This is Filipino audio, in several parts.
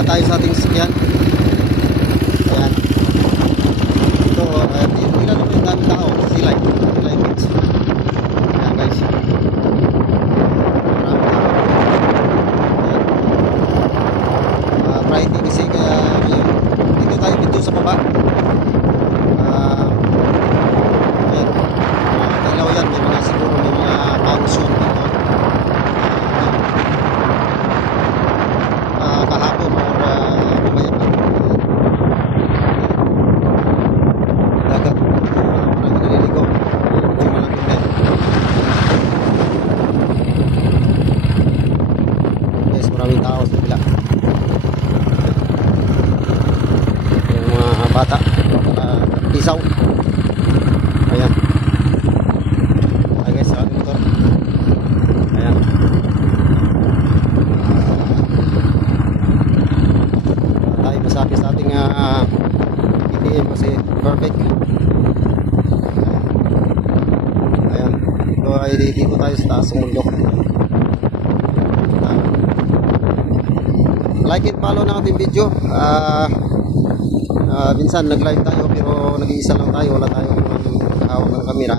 baba tayo sa ating sasakyan. Ayan. Ito, tingnan mo yung daming tao. Silay beach. Ayan guys. Maraming tao. Ayan. Friday kasi kaya dito tayo dito sa baba. Ayan. Ilaw yan. May mga siguro may mga function dito. Kahapon or mamaya pa. Dagat. Marami naliligo. Medyo malamig din. Guys, maraming tao sa bila. Yung mga bata. Isaw. Ayan. Ayan guys, sa ating motor. Ayan. Tayo masabi sa ating PTM kasi perfect. Ayan. Ito ay dito tayo sa taas ng bundok. Like and follow na ating video. Minsan nag-live tayo pero nag-iisa lang tayo, wala tayong hawak ng camera.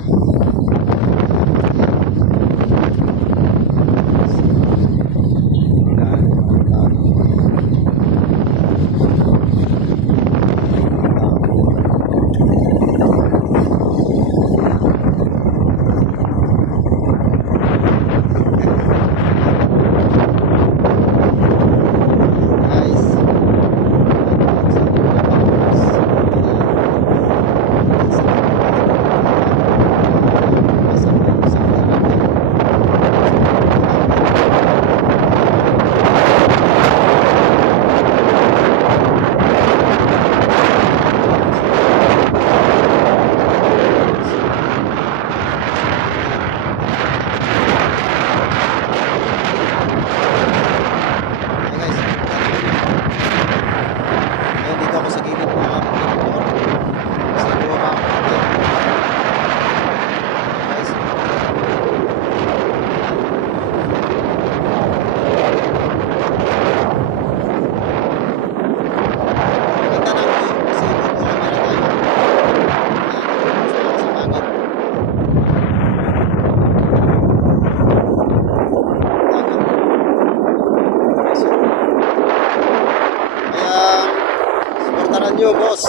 Nyo boss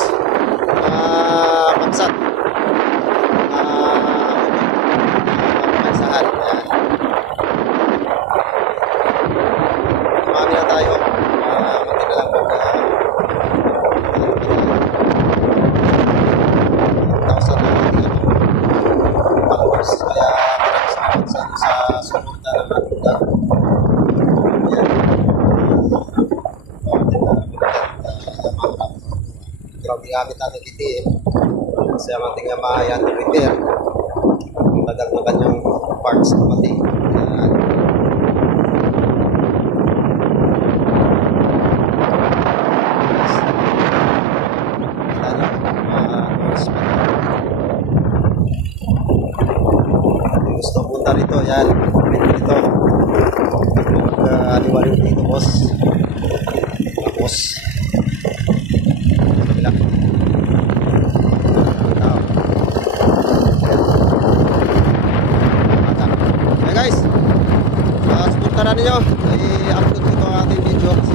Pansat Pansahan. Tumami na tayo mati na lang po 1,000 na ating followers, kaya maraming salamat sa sumunta ng ating vlog. Gamit natin KTM kasi ang ating Yamaha repair ang tagal ng kanyang parts na mati. Gusto punta rito, yan dito mag-aliwaliw dito boss. Tapos guys, supportaran ninyo, i-upload ko ito ang ating video kasi